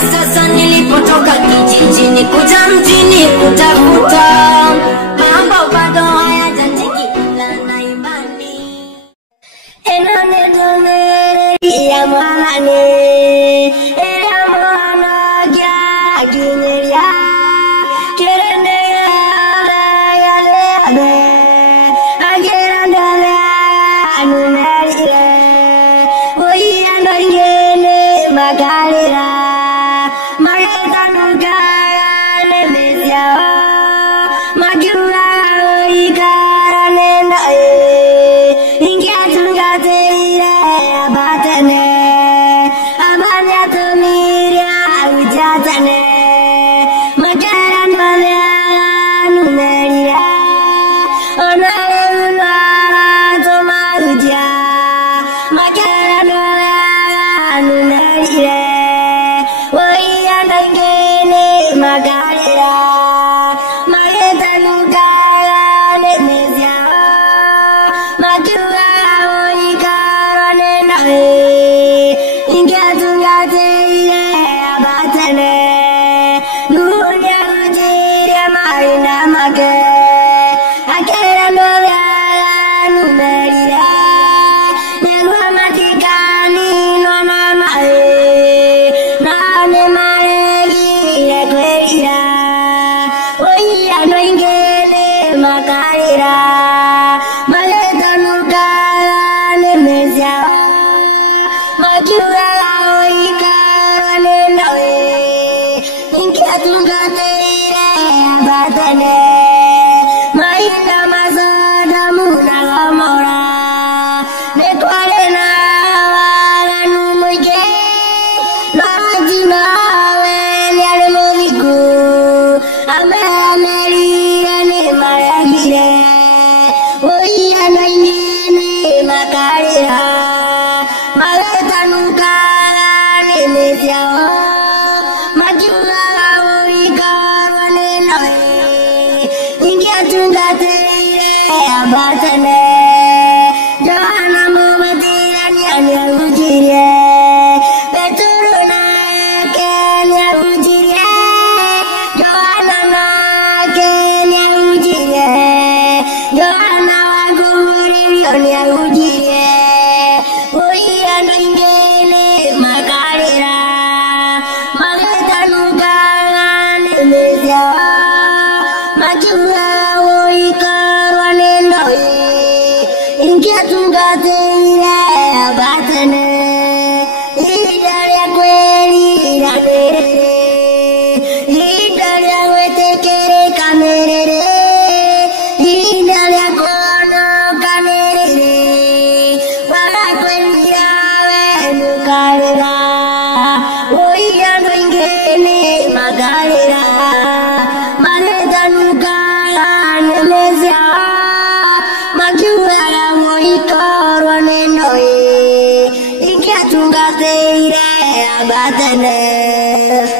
Sasa nilipotoka kijijini kuja mjini kutafuta mambo bado hayajatikila na imani. Enane donere ya mwana ya mwana ya kinyeria kerende ya le ageranda anunarile oya ndoyele magalera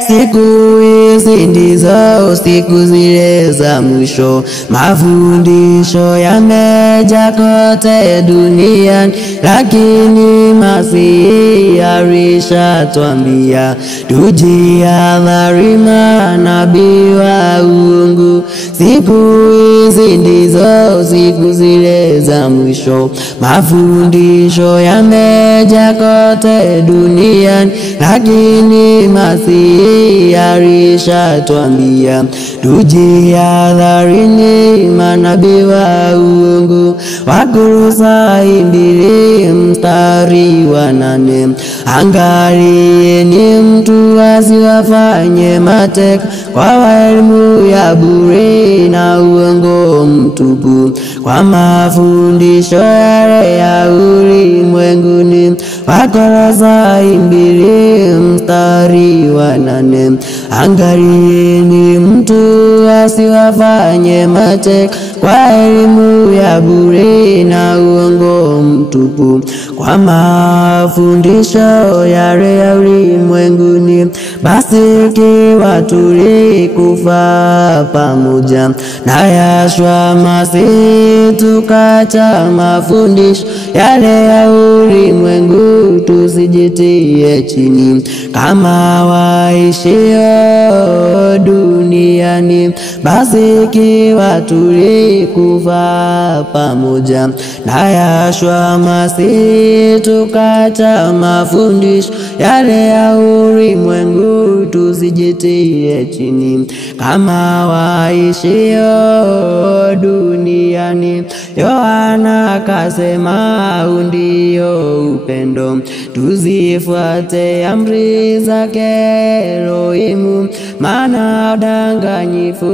Siku hizi ndizo siku zile za mwisho, mafundisho yamejaa kote duniani, lakini Masihi alishatwambia tujihadhari manabii wa uongo. Siku hizi ndizo siku zile za mwisho, mafundisho yamejaa kote duniani, lakini Masihi alishatwambia tujihadharini manabii wa uongo. Wakolosai 2 mstari wa 8, angalieni mtu asiwafanye mateka kwa elimu ya bure na uongo mtupu, kwa mafundisho yale ya ulimwenguni. Wakolosai 2 mstari wa 8, angalieni mtu asiwafanye mateka kwa elimu ya bure na uongo mtupu, kwa mafundisho yale ya ulimwenguni. Basi ikiwa tulikufa pamoja na Yeshua Masihi, tukacha mafundisho yale ya ulimwenguni, Mungu tusijitie chini, kama waishio duniani, basi ikiwa tulikufa pamoja na Yahshua Masihi, tukacha mafundisho yale ya ulimwengu, tusijitie chini, kama waishio duniani. Yohana akasema ndio upendo, tuzifuate amri zake Elohimu, maana wadanganyifu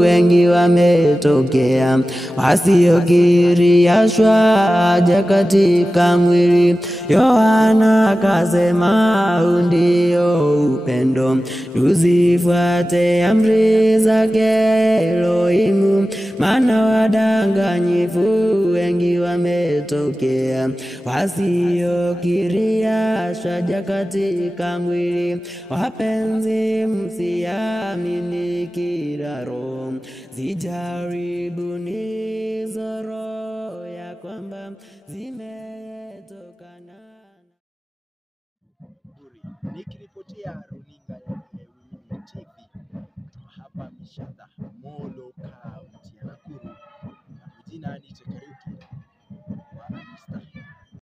wengi wametokea, wasiokiri Yahshua aje katika mwili. Yohana akasema ndio upendo, tuzifuate amri zake Elohimu, maana wadanganyifu wengi wametokea, wasiokiri Yahshua aje katika mwili. Wapenzi, msiamini kila roho, zijaribuni hizo roho ya kwamba zimetokana. Nikiripotia runinga ya Uyuni TV hapa Mishada, Molo, kaunti ya Nakuru, jina ni